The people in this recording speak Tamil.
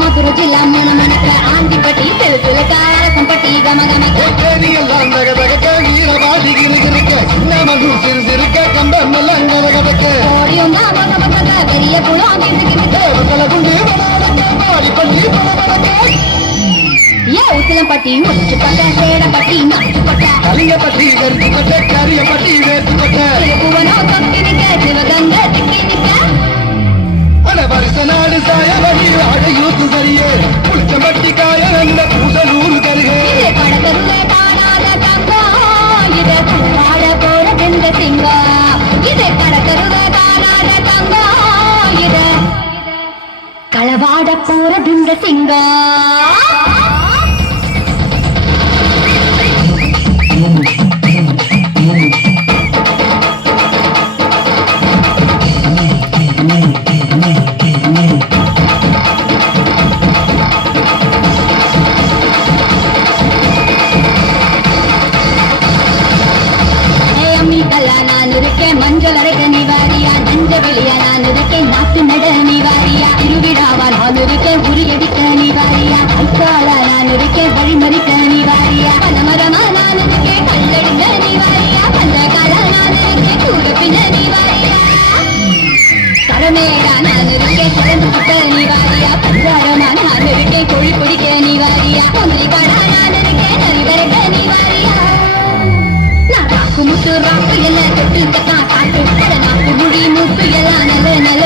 మధుర జిల్లా మన మనక ఆందిపటి తెలుసుల కారసంపటి గమగమక ఎல்லாம் தகதகக்க வீரவாதி கிருகிருக்க நமது சிறு சிறுக்க கம்பம் எல்லாம் கதகதக்க ஓடியும் நாம நமக்க பெரிய குளம் கிருகிருக்க ஏ உசிலம்பட்டி முடிச்சு பக்க சேடப்பட்டி நாச்சு பட்ட கலிங்கப்பட்டி கருத்து பட்ட கரியப்பட்டி வேர்த்து பட்ட திருப்புவனோ தொட்டி நிக்க சிவகங்கை திக்கி நிக்க அட வருஷ நாடு சாய வழி அடையூத்து சரியே புளிச்சம்பட்டி காய நல்ல பூசலூர் கருகே. இது படத்தருளே காணாத தங்கம் இது வாழ போற இந்த சிங்கம் இது கடத்தருளே காணாத தங்கம் இது. களவாட போற இந்த சிங்கம் இருக்க மஞ்சள் அரைக்க நீ வாரியா? நஞ்ச வெளியா? நான் இருக்கேன் நாட்டு நட நீ வாரியா? திருவிழாவா நான் இருக்கேன் உரியடிக்க நீ வாரியா? ஐக்காலா நான் இருக்க வழிமறிக்க நீ வாரியா? பனமரமா நான் இருக்க கல்லெடுங்க நீ வாரியா? பஞ்சகாலா நான் இருக்க கூட பின்ன நீ வாரியா? கடமேடா நான் இருக்க சிறந்து புட்ட நீ வாரியா? பஞ்சாரமா நான் இருக்க கொழி குடிக்க நீ வாரியா? பொங்கலி கடா தொட்டு வாக்கு எல்லாம் தொட்டு கத்தா காட்டு நாக்கு முடி மூக்கு எல்லாம் நல்ல